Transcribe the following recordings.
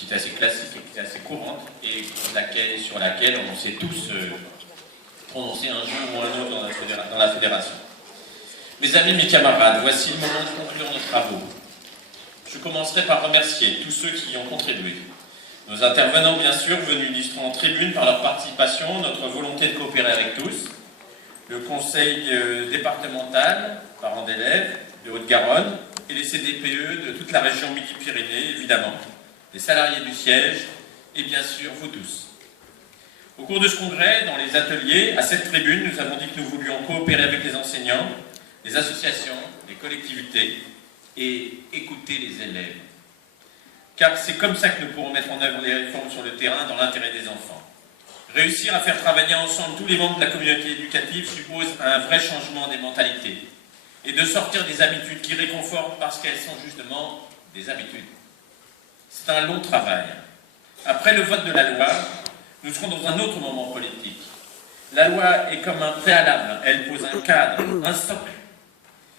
qui est assez classique et qui est assez courante, et sur laquelle on s'est tous prononcés un jour ou un autre dans la fédération. Mes amis, mes camarades, voici le moment de conclure nos travaux. Je commencerai par remercier tous ceux qui y ont contribué. Nos intervenants, bien sûr, venus illustrer en tribune par leur participation, notre volonté de coopérer avec tous, le conseil départemental, parents d'élèves, de Haute-Garonne, et les CDPE de toute la région Midi-Pyrénées, évidemment, les salariés du siège, et bien sûr, vous tous. Au cours de ce congrès, dans les ateliers, à cette tribune, nous avons dit que nous voulions coopérer avec les enseignants, les associations, les collectivités, et écouter les élèves. Car c'est comme ça que nous pourrons mettre en œuvre les réformes sur le terrain dans l'intérêt des enfants. Réussir à faire travailler ensemble tous les membres de la communauté éducative suppose un vrai changement des mentalités et de sortir des habitudes qui réconfortent parce qu'elles sont justement des habitudes. C'est un long travail. Après le vote de la loi, nous serons dans un autre moment politique. La loi est comme un préalable, elle pose un cadre, un socle.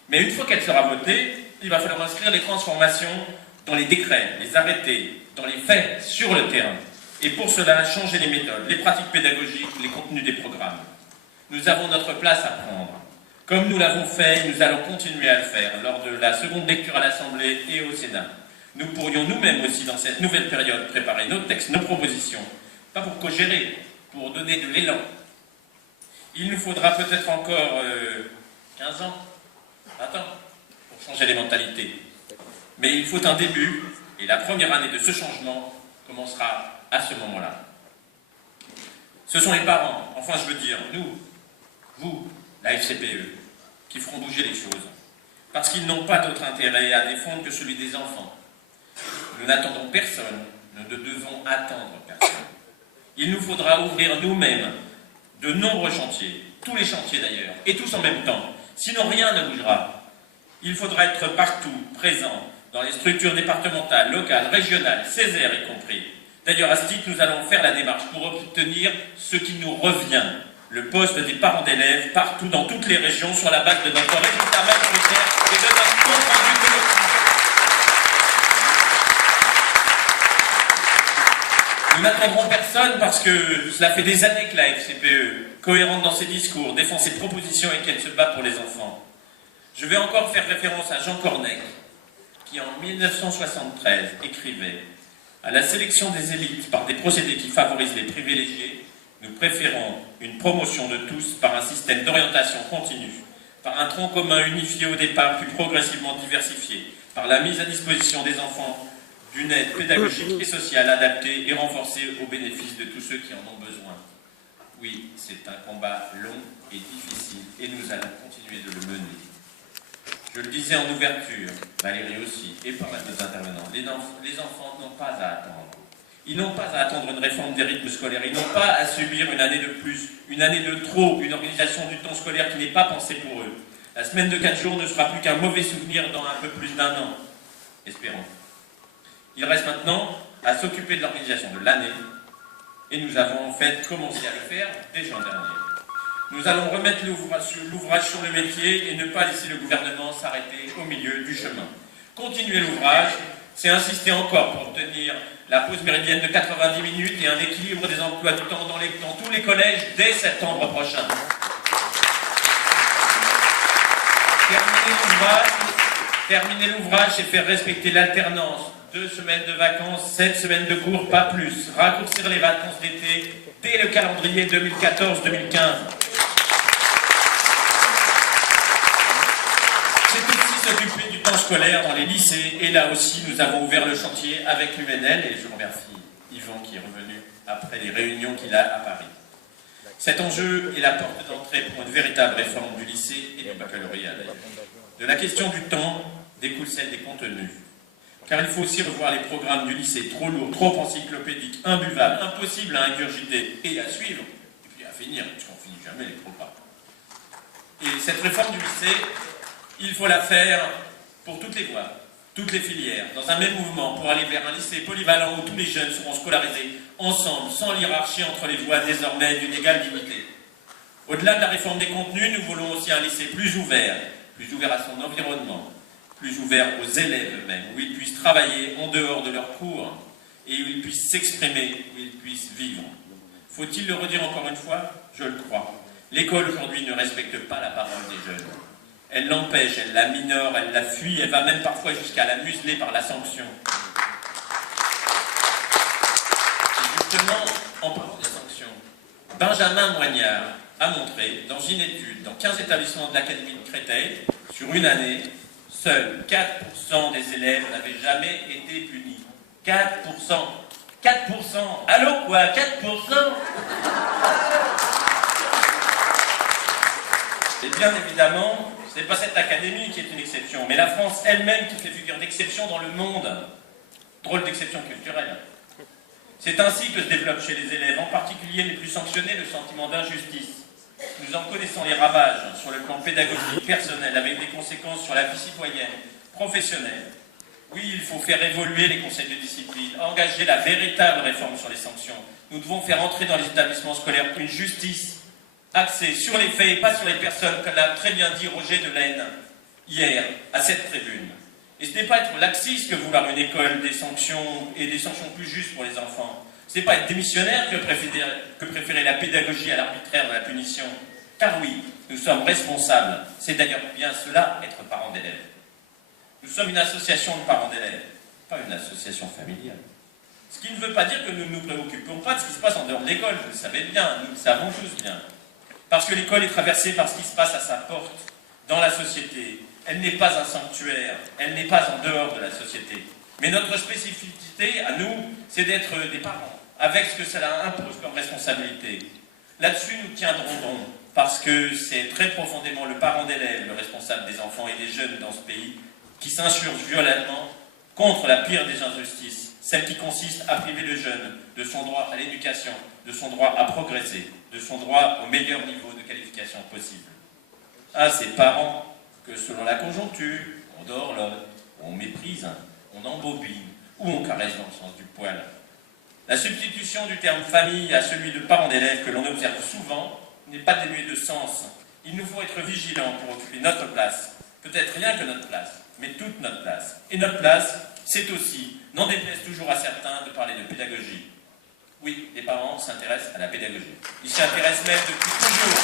Mais une fois qu'elle sera votée, il va falloir inscrire les transformations dans les décrets, les arrêtés, dans les faits, sur le terrain. Et pour cela, changer les méthodes, les pratiques pédagogiques, les contenus des programmes. Nous avons notre place à prendre. Comme nous l'avons fait, nous allons continuer à le faire lors de la seconde lecture à l'Assemblée et au Sénat. Nous pourrions nous-mêmes aussi, dans cette nouvelle période, préparer nos textes, nos propositions, pas pour co-gérer, pour donner de l'élan. Il nous faudra peut-être encore 15 ans, 20 ans, pour changer les mentalités. Mais il faut un début, et la première année de ce changement commencera à ce moment-là. Ce sont les parents, enfin je veux dire, nous, vous, la FCPE, qui feront bouger les choses. Parce qu'ils n'ont pas d'autre intérêt à défendre que celui des enfants. Nous n'attendons personne, nous ne devons attendre personne. Il nous faudra ouvrir nous-mêmes de nombreux chantiers, tous les chantiers d'ailleurs, et tous en même temps. Sinon rien ne bougera. Il faudra être partout, présent, dans les structures départementales, locales, régionales, Césaire y compris. D'ailleurs, à ce titre, nous allons faire la démarche pour obtenir ce qui nous revient, le poste des parents d'élèves, partout, dans toutes les régions, sur la base de notre résultat majoritaire et de notre compte rendu collectif. Nous n'attendrons personne parce que cela fait des années que la FCPE, cohérente dans ses discours, défend ses propositions et qu'elle se bat pour les enfants. Je vais encore faire référence à Jean Cornec, qui en 1973 écrivait « À la sélection des élites par des procédés qui favorisent les privilégiés, nous préférons une promotion de tous par un système d'orientation continue, par un tronc commun unifié au départ puis progressivement diversifié, par la mise à disposition des enfants d'une aide pédagogique et sociale adaptée et renforcée au bénéfice de tous ceux qui en ont besoin. » Oui, c'est un combat long et difficile et nous allons continuer de le mener. Je le disais en ouverture, Valérie aussi, et par les intervenants, les enfants n'ont pas à attendre. Ils n'ont pas à attendre une réforme des rythmes scolaires, ils n'ont pas à subir une année de plus, une année de trop, une organisation du temps scolaire qui n'est pas pensée pour eux. La semaine de 4 jours ne sera plus qu'un mauvais souvenir dans un peu plus d'1 an. Espérons. Il reste maintenant à s'occuper de l'organisation de l'année, et nous avons en fait commencé à le faire dès juin dernier. Nous allons remettre l'ouvrage sur le métier et ne pas laisser le gouvernement s'arrêter au milieu du chemin. Continuer l'ouvrage, c'est insister encore pour obtenir la pause méridienne de 90 minutes et un équilibre des emplois du temps dans tous les collèges dès septembre prochain. Terminer l'ouvrage, c'est faire respecter l'alternance. 2 semaines de vacances, 7 semaines de cours, pas plus. Raccourcir les vacances d'été dès le calendrier 2014-2015. C'est aussi s'occuper du temps scolaire dans les lycées. Et là aussi, nous avons ouvert le chantier avec l'UNL. Et je remercie Yvan qui est revenu après les réunions qu'il a à Paris. Cet enjeu est la porte d'entrée pour une véritable réforme du lycée et du baccalauréat d'ailleurs. De la question du temps découle celle des contenus. Car il faut aussi revoir les programmes du lycée, trop lourds, trop encyclopédiques, imbuvables, impossibles à ingurgiter et à suivre, et puis à finir, puisqu'on ne finit jamais les programmes. Et cette réforme du lycée, il faut la faire pour toutes les voies, toutes les filières, dans un même mouvement, pour aller vers un lycée polyvalent où tous les jeunes seront scolarisés ensemble, sans hiérarchie entre les voies, désormais d'une égale dignité. Au-delà de la réforme des contenus, nous voulons aussi un lycée plus ouvert à son environnement, plus ouvert aux élèves eux-mêmes, où ils puissent travailler en dehors de leurs cours, et où ils puissent s'exprimer, où ils puissent vivre. Faut-il le redire encore une fois? Je le crois. L'école aujourd'hui ne respecte pas la parole des jeunes. Elle l'empêche, elle la minore, elle la fuit, elle va même parfois jusqu'à la museler par la sanction. Et justement, en parlant des sanctions, Benjamin Moignard a montré, dans une étude, dans 15 établissements de l'Académie de Créteil, sur une année, seuls 4% des élèves n'avaient jamais été punis. 4%. 4%. Allô quoi? 4%? Et bien évidemment, ce n'est pas cette académie qui est une exception, mais la France elle-même qui fait figure d'exception dans le monde. Drôle d'exception culturelle. C'est ainsi que se développe chez les élèves, en particulier les plus sanctionnés, le sentiment d'injustice. Nous en connaissons les ravages sur le plan pédagogique, personnel, avec des conséquences sur la vie citoyenne, professionnelle. Oui, il faut faire évoluer les conseils de discipline, engager la véritable réforme sur les sanctions. Nous devons faire entrer dans les établissements scolaires une justice axée sur les faits et pas sur les personnes, comme l'a très bien dit Roger Delaine hier à cette tribune. Et ce n'est pas être laxiste que vouloir une école des sanctions et des sanctions plus justes pour les enfants. Ce n'est pas être démissionnaire que préférer la pédagogie à l'arbitraire de la punition. Car oui, nous sommes responsables. C'est d'ailleurs bien cela, être parent d'élèves. Nous sommes une association de parents d'élèves, pas une association familiale. Ce qui ne veut pas dire que nous ne nous préoccupons pas de ce qui se passe en dehors de l'école, vous le savez bien, nous le savons tous bien. Parce que l'école est traversée par ce qui se passe à sa porte, dans la société. Elle n'est pas un sanctuaire, elle n'est pas en dehors de la société. Mais notre spécificité, à nous, c'est d'être des parents, avec ce que cela impose comme responsabilité. Là-dessus, nous tiendrons donc, parce que c'est très profondément le parent d'élève, le responsable des enfants et des jeunes dans ce pays, qui s'insurge violemment contre la pire des injustices, celle qui consiste à priver le jeune de son droit à l'éducation, de son droit à progresser, de son droit au meilleur niveau de qualification possible. À ces parents que, selon la conjoncture, on dorlote, on méprise, on embobine ou on caresse dans le sens du poil. La substitution du terme famille à celui de parent d'élève que l'on observe souvent n'est pas dénuée de sens. Il nous faut être vigilants pour occuper notre place, peut-être rien que notre place, mais toute notre place. Et notre place, c'est aussi, n'en déplaise toujours à certains, de parler de pédagogie. Oui, les parents s'intéressent à la pédagogie. Ils s'y intéressent même depuis toujours.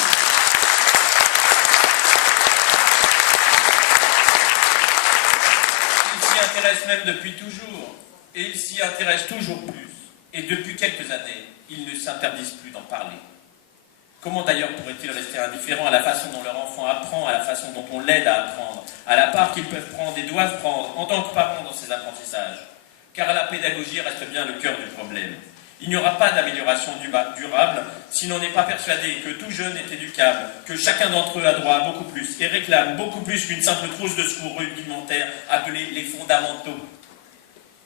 Ils s'y intéressent même depuis toujours. Et ils s'y intéressent toujours plus. Et depuis quelques années, ils ne s'interdisent plus d'en parler. Comment d'ailleurs pourraient-ils rester indifférents à la façon dont leur enfant apprend, à la façon dont on l'aide à apprendre, à la part qu'ils peuvent prendre et doivent prendre en tant que parents dans ces apprentissages? Car la pédagogie reste bien le cœur du problème. Il n'y aura pas d'amélioration durable si l'on n'est pas persuadé que tout jeune est éducable, que chacun d'entre eux a droit à beaucoup plus et réclame beaucoup plus qu'une simple trousse de secours rudimentaire appelée les fondamentaux.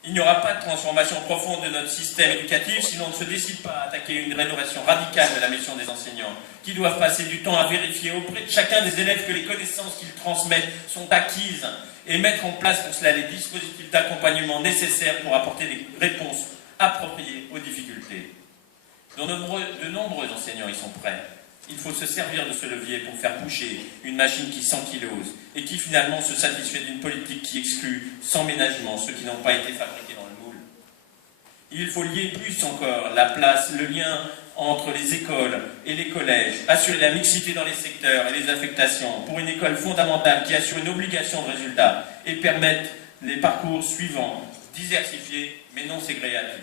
Il n'y aura pas de transformation profonde de notre système éducatif si l'on ne se décide pas à attaquer une rénovation radicale de la mission des enseignants, qui doivent passer du temps à vérifier auprès de chacun des élèves que les connaissances qu'ils transmettent sont acquises et mettre en place pour cela les dispositifs d'accompagnement nécessaires pour apporter des réponses appropriées aux difficultés. De nombreux enseignants y sont prêts. Il faut se servir de ce levier pour faire bouger une machine qui s'ankylose et qui finalement se satisfait d'une politique qui exclut sans ménagement ceux qui n'ont pas été fabriqués dans le moule. Il faut lier plus encore la place, le lien entre les écoles et les collèges, assurer la mixité dans les secteurs et les affectations pour une école fondamentale qui assure une obligation de résultat et permette les parcours suivants, diversifiés mais non ségrégatifs.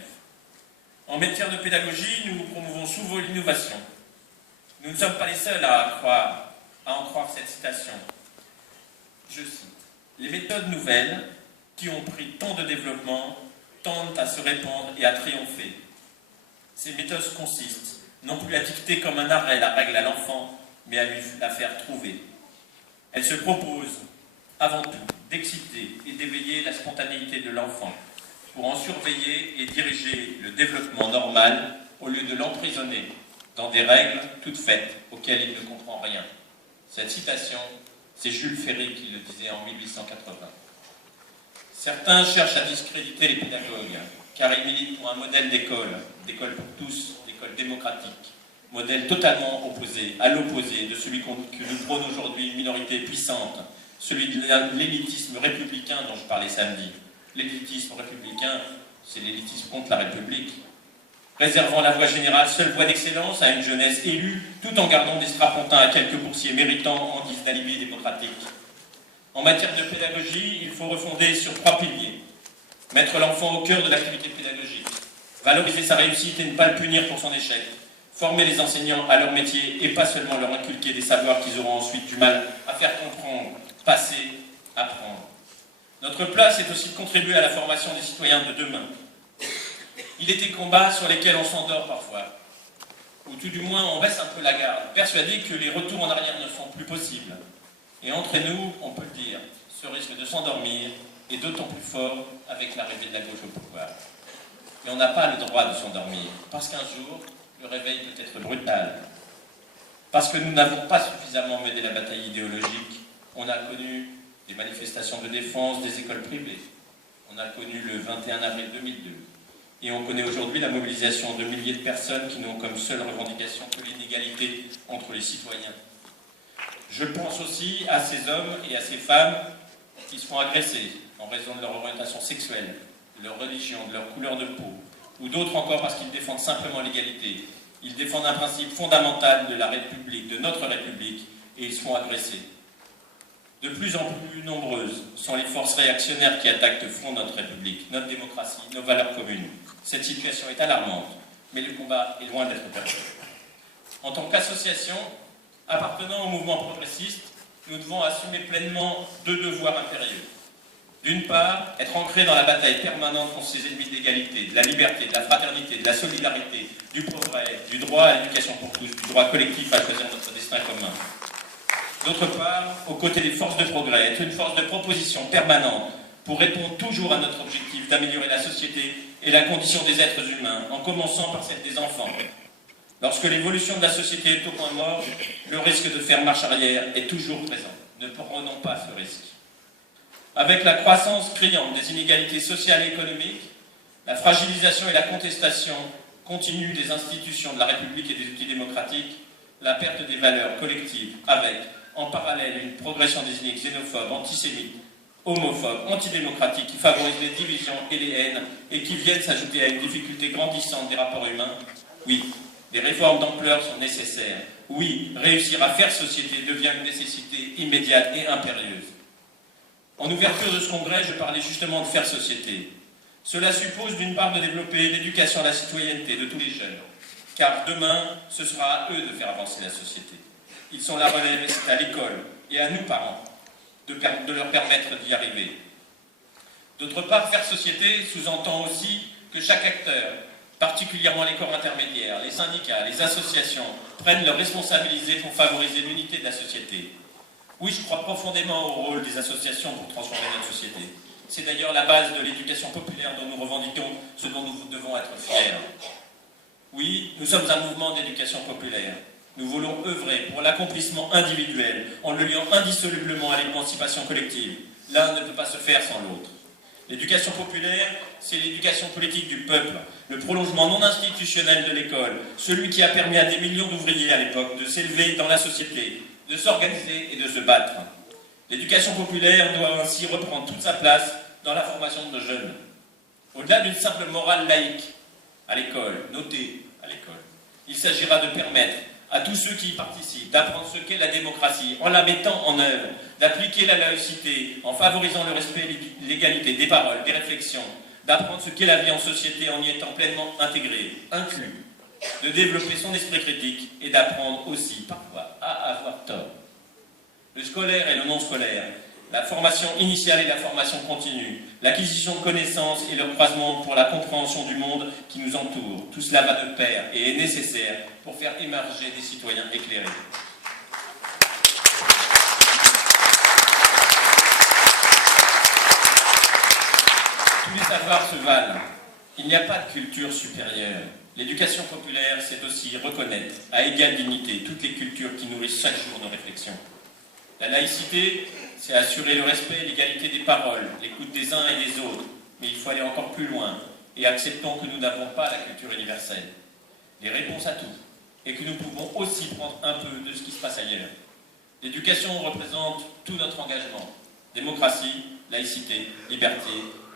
En matière de pédagogie, nous promouvons souvent l'innovation. Nous ne sommes pas les seuls à en croire cette citation. Je cite, « Les méthodes nouvelles qui ont pris tant de développement tendent à se répandre et à triompher. Ces méthodes consistent non plus à dicter comme un arrêt la règle à l'enfant, mais à lui la faire trouver. Elles se proposent avant tout d'exciter et d'éveiller la spontanéité de l'enfant pour en surveiller et diriger le développement normal au lieu de l'emprisonner dans des règles toutes faites auxquelles il ne comprend rien. » Cette citation, c'est Jules Ferry qui le disait en 1880. Certains cherchent à discréditer les pédagogues, car ils militent pour un modèle d'école pour tous, d'école démocratique, modèle totalement opposé, à l'opposé de celui que nous prône aujourd'hui une minorité puissante, celui de l'élitisme républicain dont je parlais samedi. L'élitisme républicain, c'est l'élitisme contre la République. Réservant la voie générale, seule voie d'excellence à une jeunesse élue, tout en gardant des strapontins à quelques boursiers méritants en guise d'alibi démocratique. En matière de pédagogie, il faut refonder sur 3 piliers. Mettre l'enfant au cœur de l'activité pédagogique, valoriser sa réussite et ne pas le punir pour son échec, former les enseignants à leur métier et pas seulement leur inculquer des savoirs qu'ils auront ensuite du mal à faire comprendre, passer, apprendre. Notre place est aussi de contribuer à la formation des citoyens de demain. Il est des combats sur lesquels on s'endort parfois, ou tout du moins on baisse un peu la garde, persuadé que les retours en arrière ne sont plus possibles. Et entre nous, on peut le dire, ce risque de s'endormir est d'autant plus fort avec l'arrivée de la gauche au pouvoir. Et on n'a pas le droit de s'endormir, parce qu'un jour, le réveil peut être brutal. Parce que nous n'avons pas suffisamment mené la bataille idéologique. On a connu des manifestations de défense des écoles privées. On a connu le 21 avril 2002. Et on connaît aujourd'hui la mobilisation de milliers de personnes qui n'ont comme seule revendication que l'inégalité entre les citoyens. Je pense aussi à ces hommes et à ces femmes qui se font agresser en raison de leur orientation sexuelle, de leur religion, de leur couleur de peau, ou d'autres encore parce qu'ils défendent simplement l'égalité. Ils défendent un principe fondamental de la République, de notre République, et ils se font agresser. De plus en plus nombreuses sont les forces réactionnaires qui attaquent de front notre République, notre démocratie, nos valeurs communes. Cette situation est alarmante, mais le combat est loin d'être perdu. En tant qu'association, appartenant au mouvement progressiste, nous devons assumer pleinement 2 devoirs impérieux. D'une part, être ancrés dans la bataille permanente contre ces ennemis de l'égalité, de la liberté, de la fraternité, de la solidarité, du progrès, du droit à l'éducation pour tous, du droit collectif à choisir notre destin commun. D'autre part, aux côtés des forces de progrès, être une force de proposition permanente pour répondre toujours à notre objectif d'améliorer la société et la condition des êtres humains, en commençant par celle des enfants. Lorsque l'évolution de la société est au point mort, le risque de faire marche arrière est toujours présent. Ne prenons pas ce risque. Avec la croissance criante des inégalités sociales et économiques, la fragilisation et la contestation continue des institutions de la République et des outils démocratiques, la perte des valeurs collectives avec, en parallèle, une progression des idées xénophobes, antisémites, homophobes, antidémocratiques qui favorisent les divisions et les haines et qui viennent s'ajouter à une difficulté grandissante des rapports humains. Oui, des réformes d'ampleur sont nécessaires. Oui, réussir à faire société devient une nécessité immédiate et impérieuse. En ouverture de ce congrès, je parlais justement de faire société. Cela suppose d'une part de développer l'éducation à la citoyenneté de tous les jeunes, car demain, ce sera à eux de faire avancer la société. Ils sont la relève et c'est à l'école, et à nous parents, de leur permettre d'y arriver. D'autre part, faire société sous-entend aussi que chaque acteur, particulièrement les corps intermédiaires, les syndicats, les associations, prennent leurs responsabilités pour favoriser l'unité de la société. Oui, je crois profondément au rôle des associations pour transformer notre société. C'est d'ailleurs la base de l'éducation populaire dont nous revendiquons, ce dont nous devons être fiers. Oui, nous sommes un mouvement d'éducation populaire. Nous voulons œuvrer pour l'accomplissement individuel en le liant indissolublement à l'émancipation collective. L'un ne peut pas se faire sans l'autre. L'éducation populaire, c'est l'éducation politique du peuple, le prolongement non institutionnel de l'école, celui qui a permis à des millions d'ouvriers à l'époque de s'élever dans la société, de s'organiser et de se battre. L'éducation populaire doit ainsi reprendre toute sa place dans la formation de nos jeunes. Au-delà d'une simple morale laïque, à l'école, notée à l'école, il s'agira de permettre à tous ceux qui y participent d'apprendre ce qu'est la démocratie en la mettant en œuvre, d'appliquer la laïcité en favorisant le respect et l'égalité des paroles, des réflexions, d'apprendre ce qu'est la vie en société en y étant pleinement intégré, inclus, de développer son esprit critique et d'apprendre aussi, parfois, à avoir tort. Le scolaire et le non scolaire, la formation initiale et la formation continue, l'acquisition de connaissances et leur croisement pour la compréhension du monde qui nous entoure, tout cela va de pair et est nécessaire pour faire émerger des citoyens éclairés. Tous les savoirs se valent. Il n'y a pas de culture supérieure. L'éducation populaire, c'est aussi reconnaître à égale dignité toutes les cultures qui nourrissent chaque jour nos réflexions. La laïcité, c'est assurer le respect et l'égalité des paroles, l'écoute des uns et des autres, mais il faut aller encore plus loin, et acceptons que nous n'avons pas la culture universelle, les réponses à tout, et que nous pouvons aussi prendre un peu de ce qui se passe ailleurs. L'éducation représente tout notre engagement, démocratie, laïcité, liberté,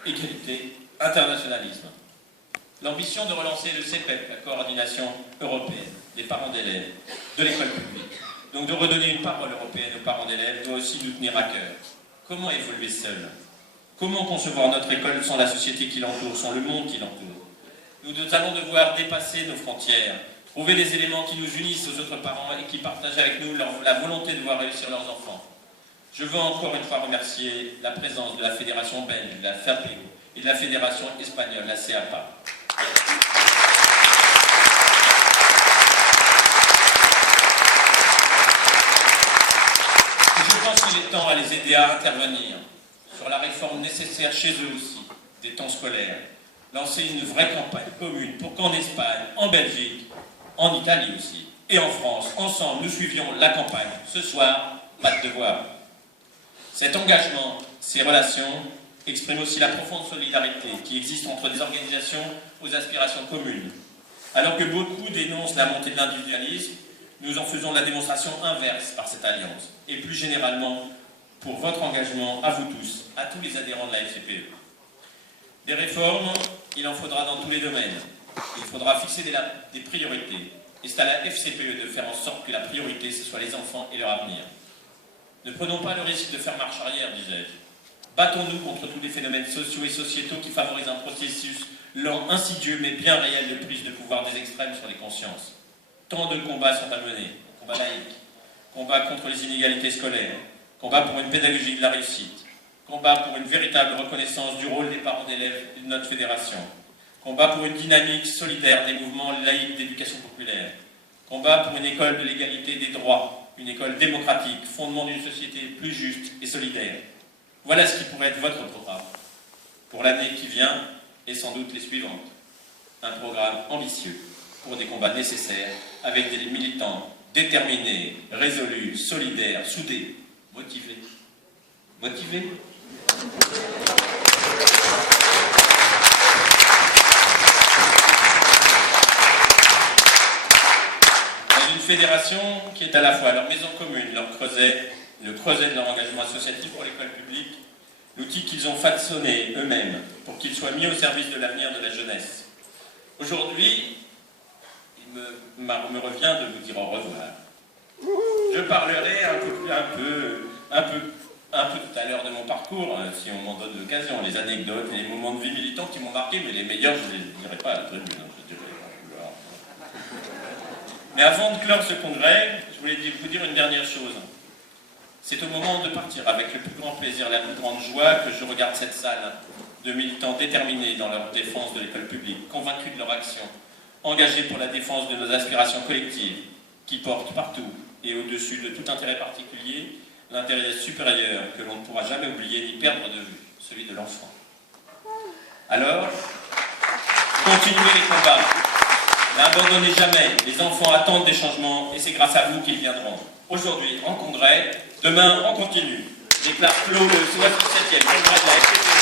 égalité, internationalisme. L'ambition de relancer le CPEP, la coordination européenne des parents d'élèves de l'école publique, donc de redonner une parole européenne aux parents d'élèves, doit aussi nous tenir à cœur. Comment évoluer seul? Comment concevoir notre école sans la société qui l'entoure, sans le monde qui l'entoure? Nous allons devoir dépasser nos frontières, trouver des éléments qui nous unissent aux autres parents et qui partagent avec nous la volonté de voir réussir leurs enfants. Je veux encore une fois remercier la présence de la Fédération belge, de la FAPEO et de la Fédération espagnole, la CAPA. Je pense qu'il est temps à les aider à intervenir sur la réforme nécessaire chez eux aussi, des temps scolaires. Lancer une vraie campagne commune pour qu'en Espagne, en Belgique, en Italie aussi, et en France, ensemble, nous suivions la campagne. Ce soir, pas de devoir. Cet engagement, ces relations, expriment aussi la profonde solidarité qui existe entre des organisations aux aspirations communes. Alors que beaucoup dénoncent la montée de l'individualisme, nous en faisons la démonstration inverse par cette alliance. Et plus généralement, pour votre engagement, à vous tous, à tous les adhérents de la FCPE. Des réformes, il en faudra dans tous les domaines. Il faudra fixer des priorités. Et c'est à la FCPE de faire en sorte que la priorité, ce soit les enfants et leur avenir. Ne prenons pas le risque de faire marche arrière, disais-je. Battons-nous contre tous les phénomènes sociaux et sociétaux qui favorisent un processus lent, insidieux, mais bien réel de prise de pouvoir des extrêmes sur les consciences. Tant de combats sont à mener. Combat laïque, combat contre les inégalités scolaires, combat pour une pédagogie de la réussite, combat pour une véritable reconnaissance du rôle des parents d'élèves de notre fédération, combat pour une dynamique solidaire des mouvements laïques d'éducation populaire, combat pour une école de l'égalité des droits, une école démocratique, fondement d'une société plus juste et solidaire. Voilà ce qui pourrait être votre programme pour l'année qui vient et sans doute les suivantes. Un programme ambitieux pour des combats nécessaires avec des militants déterminés, résolus, solidaires, soudés, motivés. Motivés ? Dans une fédération qui est à la fois leur maison commune, leur creuset, le creuset de leur engagement associatif pour l'école publique, l'outil qu'ils ont façonné eux-mêmes pour qu'il soit mis au service de l'avenir de la jeunesse. Aujourd'hui, il me revient de vous dire au revoir. Je parlerai un peu tout à l'heure de mon parcours, si on m'en donne l'occasion, les anecdotes et les moments de vie militants qui m'ont marqué, mais les meilleurs, je ne les dirai pas à la tribune, je dirai en couloir. Mais avant de clore ce congrès, je voulais vous dire une dernière chose. C'est au moment de partir avec le plus grand plaisir, la plus grande joie que je regarde cette salle de militants déterminés dans leur défense de l'école publique, convaincus de leur action, engagés pour la défense de nos aspirations collectives, qui portent partout et au-dessus de tout intérêt particulier, l'intérêt supérieur que l'on ne pourra jamais oublier ni perdre de vue, celui de l'enfant. Alors, continuez les combats, n'abandonnez jamais, les enfants attendent des changements et c'est grâce à vous qu'ils viendront. Aujourd'hui en congrès, demain on continue. Déclare clos le 67e congrès de la FCPE.